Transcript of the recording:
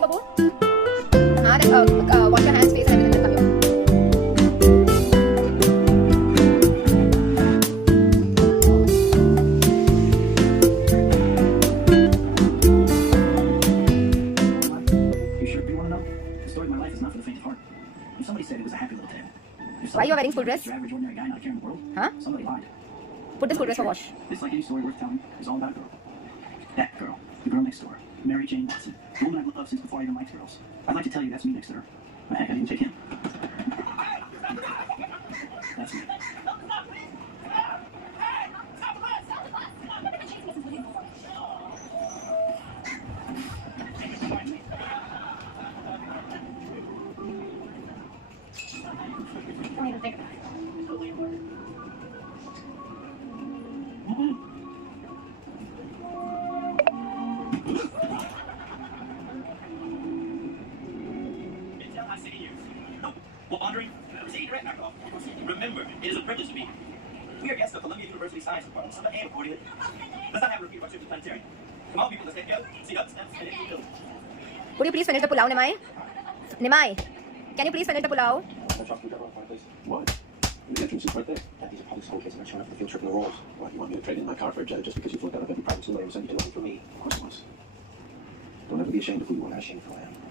kayo, babu? Wash your hands, face, and then tayo. Somebody said it was a happy little tale. Why are you wearing full dress? Average ordinary guy not caring in the world. Huh? Somebody lied. Put this full dress for wash. It's like any story worth telling is all about a girl. That girl, the girl next door, Mary Jane Watson, the woman I've looked up since before I even liked girls. I'd like to tell you that's me next to her. But heck, I didn't take him. That's me. Remember, it is a privilege to be here. We are guests of Columbia University Science Department, Summer and accordingly. Let's not have a repeat of our trip to the planetarium. Come on, people, let's get together, see up the steps, and then build. Would you please finish the pulao, Nimai? Nimai, can you please finish the pulao? What? The entrance is right there. These are public school kids and they're showing up for the field trip in the rolls. What, you want me to trade in my car for a jet just because you flew out of every private school that ever sent you to looking for me? Of course it was. Don't ever be ashamed of who you are, not ashamed of who I am.